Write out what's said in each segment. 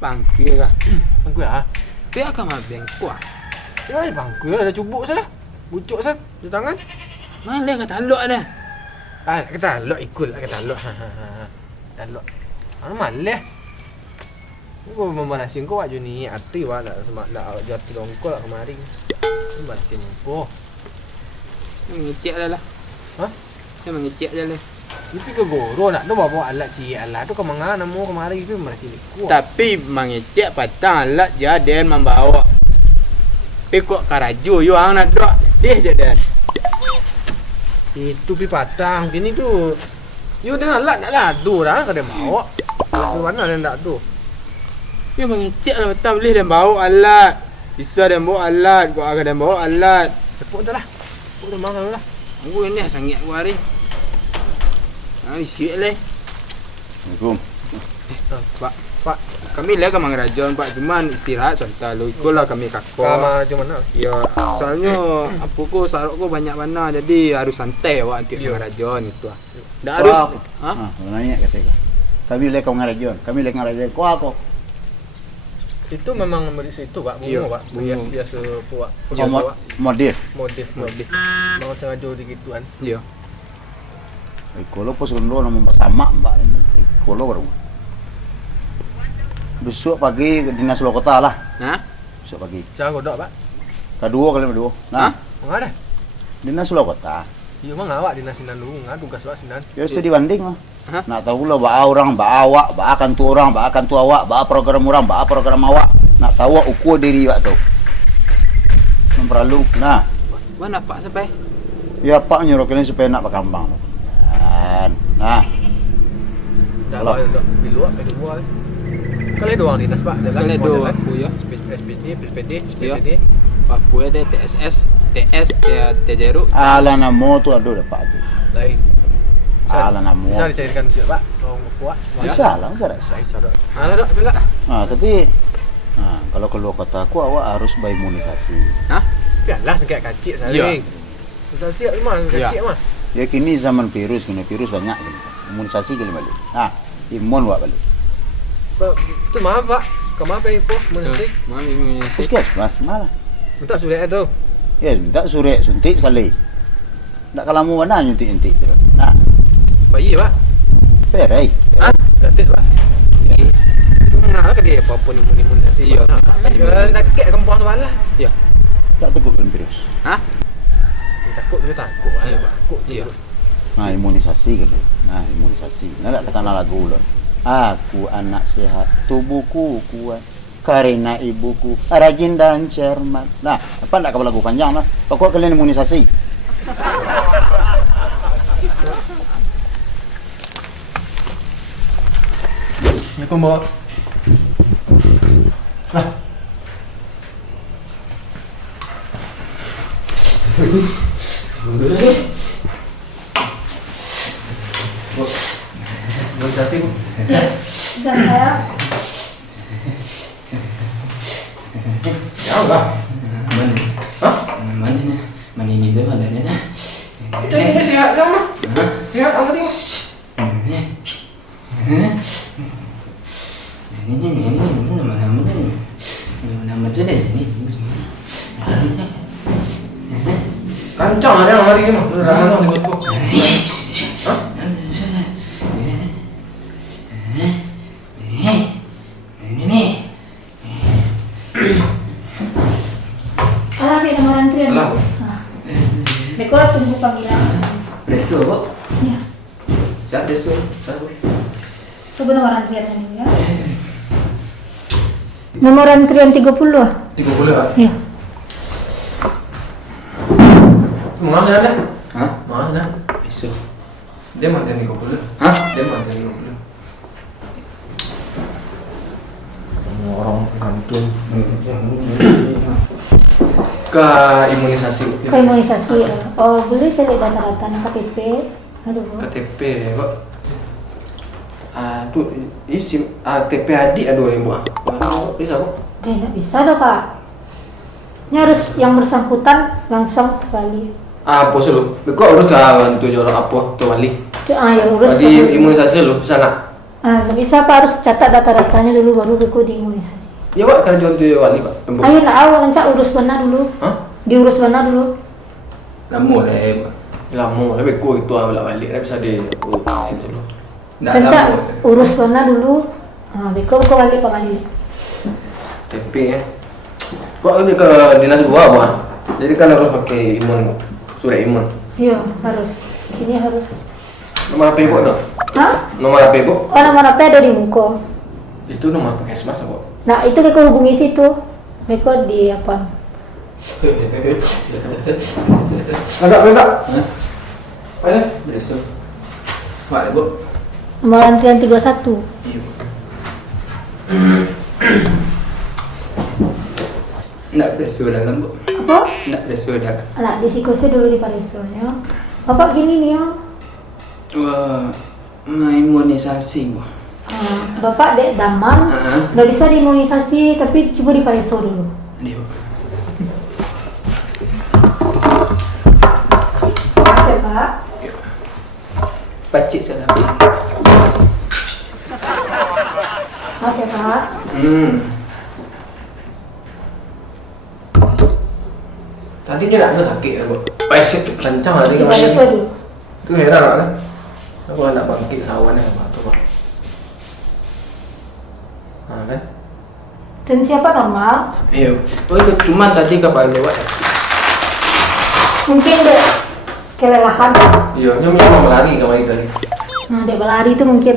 bangkui kah? Bangkui ah. Dia akan mabeng kuah. Ya, bangkui lah, ada cubuk salah. Bucuk sah di tangan. Mana kata taluk dah. Ah, kata taluk ikut lah kata taluk. Taluk. Malah. Kau memanasin kau aja ni, ati wah nak semak nak jatuh dongkol lah kemarin. Memanasin kau. Mengecek dah lah. Hah? Dia mengecek je lah. Tapi ke goro nak tu bawa alat cik alat tu kemana namu kemarin itu memanasin kau. Tapi mengecek patang alat je dan membawa. Tapi kok karaju you hang nak dok dia je dan. Itu pi patang kini tu. You dah alat nak ladu dah kada bawa. Ke mana dia nak tu? You mengecek lah patang boleh dan bawa alat. Bisa dan bawa alat, kok akan dan bawa alat. Tepuk dah lah. Tepuk dah makan lah. Aku ni sangat gua hari. Siap lah. Assalamualaikum. Pak, kami lah ke Mangerajon Pak, cuman istirahat sebentar lu ikutlah kami kakak. Kama macam mana? Ya, soalnya apa ko sarok ko banyak mana jadi harus santai awak nanti Mangerajon itu ah. Dak harus. Ha? Nanya kata kau. Kami lek ngarajon. Kami lek ngarajon ko ako. Itu memang merisi itu Pak, bunga Pak. Hias-hias puak. Modif. Modif. Mau sengaja digituan. Ya. Kalau pos kondo nama sama Mbak. Kalau baru. Besok pagi ke dinas luar kota lah. Hah? Besok pagi. Saya godok Pak. Kedua kali kedua. Nah, Mana? dinas luar kota. Iya mah ngawak di nasinan dulu, tugas Pak sinan. Ya studi banding mah. Hah? Nak tahu lah ba orang, ba awak, ba akan tu orang, ba akan tu awak, ba program orang, ba program awak. Nak tahu ukur diri awak tu. Memperlu. Nah, Mana Pak sampai? ya Pak nyuruh kalian supaya nak berkembang. Nah, Dah lah di luar ke luar. Kali doang dinas Pak, jalan Kali semua doang, jalan. aku ya. SPD. Papua ada TSS, TS, Tejeru. ala namo tu aduh dapat tu. Lain. Ala namo. Bisa dicarikan siapa Pak? Tolong kuat. Bisa lah, bisa. Saya dok. Ada dok, bila. Tapi kalau keluar kota aku awak harus berimunisasi. Hah? Biarlah sekejap kacik saya. Ya. Sudah siap mah, kacik mah. Ya kini zaman virus banyak gini. Imunisasi kali balik. Imun awak balik. Itu maaf Pak. Kenapa info menasik? Mami ini. Puskesmas malah. Minta sudah ada. Ya, minta surat suntik sekali. Tak kalamu mana nyuntik tu. Nah, Bayi Pak. perai. Hah? Gratis Pak. Ya. Itu mengarah ke dia apapun imunisasi. Iya. Takut kampung tu lah. Ya. Tak takut dengan virus. Hah? Takut dia takut. Iya, Pak. Takut Iya. terus. Nah, imunisasi gitu. Nah, imunisasi. Nah, kata lagu loh. Aku anak sehat, tubuhku kuat. Karena ibuku rajin dan cermat. Nah, apa nak lagu panjang lah. Pokok kalian imunisasi. Assalamualaikum bawa. Nah. Imunisasi Bu. Saya Ya enggak. Mana? Hah? Mana ni? Mana ni tu mana ni? Itu ini sihat sama. Sihat apa tengok. Ini mana ni? Nama macam ni. Kancang ada yang hari ni mah. Dah hantar di bosku. Hah? Alah, ambil nomor antrian. Alah. Beko tunggu panggilan. Desu apa? Ya. Siap desu. Coba nomor antrian ini ya. Nomor antrian 30. 30 Pak. Ya. Mana ada? Hah? Mana? Desu. Dia mantan 30. Hah? Dia mantan 30. Orang pengantin ke imunisasi. Ke imunisasi. Oh, boleh cari data-data KTP. Aduh. KTP Pak. Tu isi KTP adik aduh yang buat. Bisa Pak? Dia tak bisa dah Kak. Ini harus yang bersangkutan langsung sekali. Apa sih lu? Kau urus ke bantu jorok apa tu wali? Ya urus. Bagi imunisasi lu bisa nak? Nggak bisa Pak, harus catat data-datanya dulu baru Beko diimunisasi. Ya Pak, karena jual tu wali Pak. Ayo nak awal Encak urus benar dulu. Hah? Diurus benar dulu. Lama lah Pak. Lama, lebih ku itu awal balik. Dah bisa di situ dulu. Nak Encak lama. urus benar dulu. Beko balik Pak kali. TP ya. Pak ini ke dinas gua Pak. Jadi kan harus pakai imun, surat imun. Iya harus. Sini harus. Nomor HP Pak dah. Hah? Nomor HP Pak. Nomor apa ada di muka. Itu nomor puskesmas Pak. Nah itu Beko hubungi situ. Beko di apa? Enggak. Hah? Ayo. Besok. Pak Bu. Nomor antrian 31. Iya. Nak preso dalam Bu. Apa? Nak preso dalam. Anak di psikosi dulu di Paresonya. Bapak gini nih ya. Wah, imunisasi Bu. Bapak dek Daman udah bisa diimunisasi tapi coba di Pareso dulu. Ini Bu. Oke Pak. Pacik salah. Oke Pak. Tadi dia nak sakit dah Bu. Pesek kencang hari Di kemarin. Pareso dulu. Tu heran lah kan. Aku nak bangkit sawan Pak tu Pak. Kan? Dan siapa normal? Iya. Oh itu cuma tadi kepala lewat. Mungkin dek kelelahan. Iya, nyonya mau lari kemarin tadi. Dek berlari itu mungkin.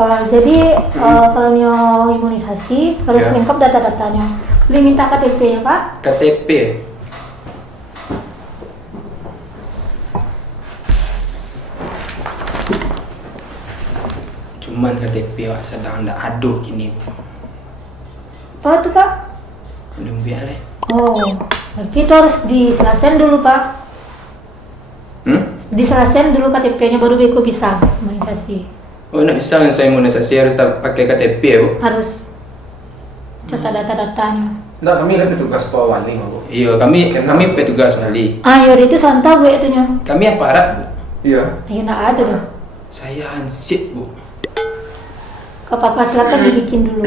Jadi kalau nyo imunisasi harus Ya. lengkap data-datanya. Boleh minta KTP-nya Pak? KTP. Cuman KTP Wak sedang ndak ada kini. Oh itu Pak? Belum biar lah. Oh, berarti itu harus diselesaikan dulu Pak. Diselesaikan dulu KTP-nya baru Beko bisa imunisasi. Oh nak bisa kan saya imunisasi harus pakai KTP ya Bu? Harus catat data-datanya. Nggak, kami lagi tugas Pak Wali Bu. Iya kami petugas wali. Yaudah itu santai gue itunya. Kami aparat Bu. Iya. Ayo nak ada dah. Saya hansip Bu. Ke Papa silakan dibikin dulu.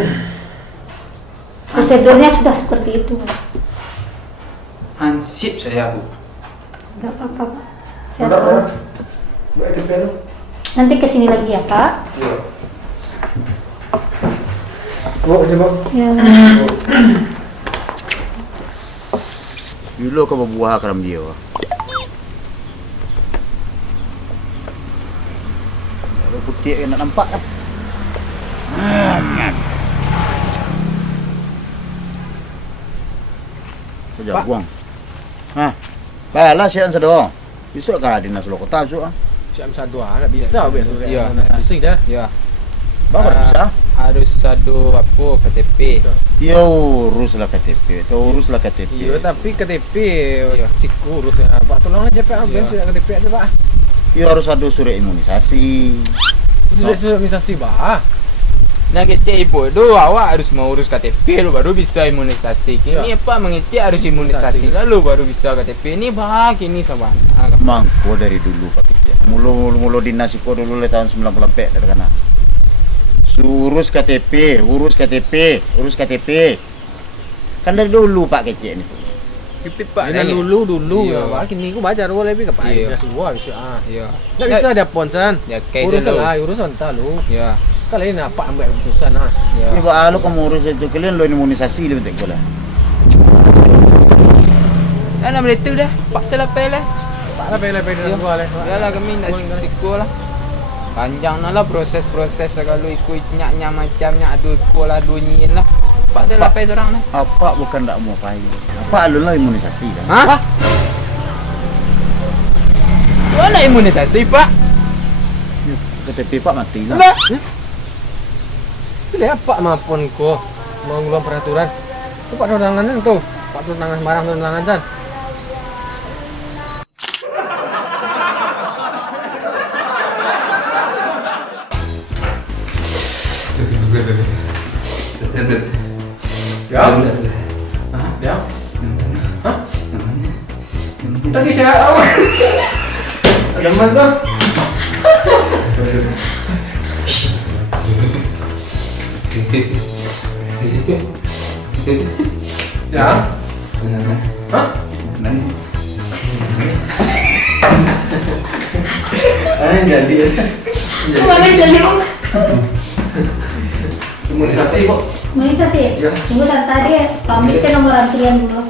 Prosedurnya sudah seperti itu. Hansip saya Bu. Enggak apa-apa Pak. Saya Enggak, tahu. Buat KTP lu. Nanti kesini lagi ya Pak. Iya. Bu, coba. Ya. Dulu kau berbuah keram dia. Kalau putih nak nampak dah. Sejak Pak. buang. Baiklah sian sedang. Besok kah dinas lo kota besok ah. Siap satu tak bisa besok. Iya. Bising dah. Ya. Bapak tak bisa. Harus ada apa KTP. Ya uruslah KTP. Uruslah KTP. Iya, tapi KTP Iya. siku urusnya. Pak tolonglah cepat ambil Iya. surat KTP aja Pak. Ya harus ada surat imunisasi. Itu sudah administrasi Pak. Nah kecil ibu tu awak harus mau urus KTP lu baru bisa imunisasi. Kini apa mengecek harus imunisasi lalu baru bisa KTP. Ini bah kini sama. Mangko dari dulu Pak Kecil. Mulu dinas ko dulu le tahun 90 dari kana. Urus KTP. Kan dari dulu Pak Kecil ini. Pipi pak. Jangan dulu Iya. Pak. Kini aku baca dulu lebih ke Pak. Iya. Iya. Semua bisa. Ya. Nggak bisa ada ponsen. Ya kayak Urus dulu. lah, urus entah lu. Ya. Kali ini apa ambil keputusan ah. Ya. Ini Pak Alu kamu urus itu kalian lo imunisasi le betul lah. Dah boleh tu dah. Pak selapel lah. Pak lah pilih Iya. gua lah. Ya lah kami nak sikul lah. Panjang lah proses-proses kalau ikut nyak macamnya adu ikut lah dunyin lah. Pak selapel seorang lah. Apa bukan tak mau payah. Apa Alu lah imunisasi dah. Hah? Mana imunisasi pak? KTP Pak mati lah. Apa? Pilih apa maupun ko mau ngeluar peraturan. Tu Pak tunangan tu. Pak tunangan sembarang tunangan san. Ya. Ya. Hah? Tadi saya awal. Ada mana? Ya. Mana? Hah? Mana? Jadi. Kemarin jadi Imunisasi kok. imunisasi. Ya. Tunggu tadi kami cek nomor antrian dulu.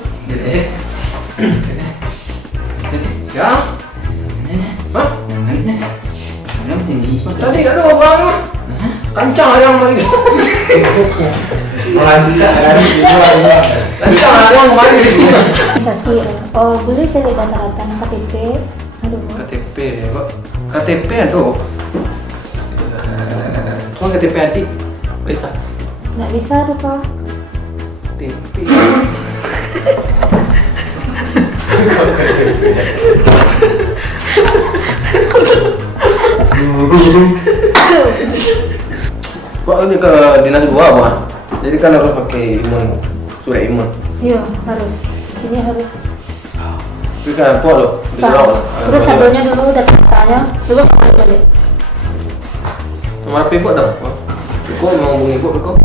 Ya. Hah? Mana ini? Tadi ada orang mah. Kancang yang mari. Kancang yang mari. Imunisasi. Oh, boleh cari data-data yang KTP. Aduh. KTP, Pak. KTP aduh. Kok KTP adik? Bisa. Nggak bisa tuh Pak. KTP. Kok ini ke dinas gua apa? Jadi kan harus pakai surat imun. Iya harus. Ini harus. Itu kan apa lo? Terus satunya dulu datanya. Coba balik. Nomor HP gua dah. Kok mau hubungi gua kok?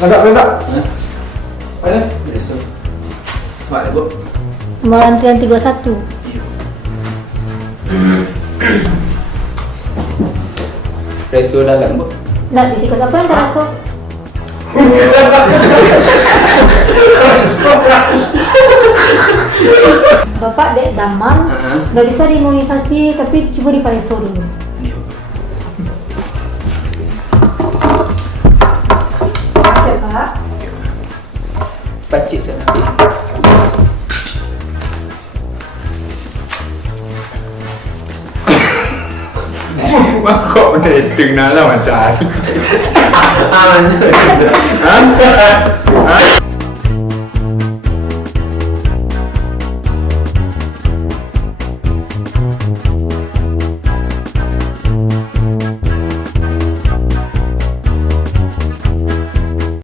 Agak. Ada? Besok. Pak, Bu. Nomor antrian 31. Reso dalam, Bu. Nah, di situ apa yang terasa? Bapak dek Daman, nggak bisa diimunisasi, tapi coba di Pareso dulu. Oke Pak. Pacik sana. Kok meneteng nala macam. Aman. Hah?